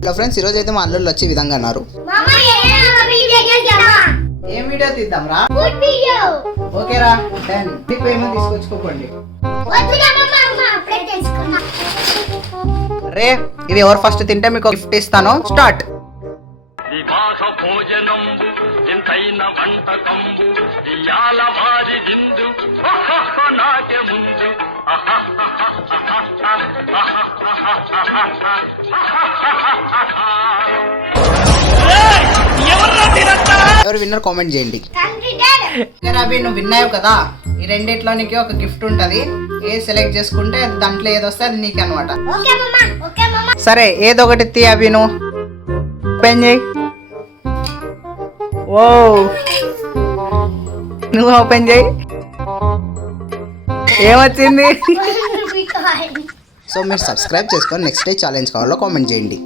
Hello friends, ఈరోజు అయితే మా అల్లుళ్ళు వచ్చే విధంగా అన్నారు. ఏం వీడియో తీద్దాం రా? ఓకేరా, ఏమో తీసుకొచ్చుకోకండి. రే, ఇది ఎవరు ఫస్ట్ తింటే మీకు గిఫ్ట్ ఇస్తాను. స్టార్ట్. ఎవరు విన్నర్ కామెంట్ చేయండి. నువ్వు విన్నావు కదా, ఈ రెండిట్లో నీకు ఒక గిఫ్ట్ ఉంటది. ఏ సెలెక్ట్ చేసుకుంటే దాంట్లో ఏది వస్తే అది నీకు అనమాట. సరే, ఏదో ఒకటి తీ అవి. నువ్వు ఓపెన్ చేయి. ఓ, నువ్వు ఓపెన్ చేయి. ఏమొచ్చింది? సో మీరు సబ్స్క్రైబ్ చేసుకొని నెక్స్ట్ డే ఛాలెంజ్ కావాలో కామెంట్ చేయండి.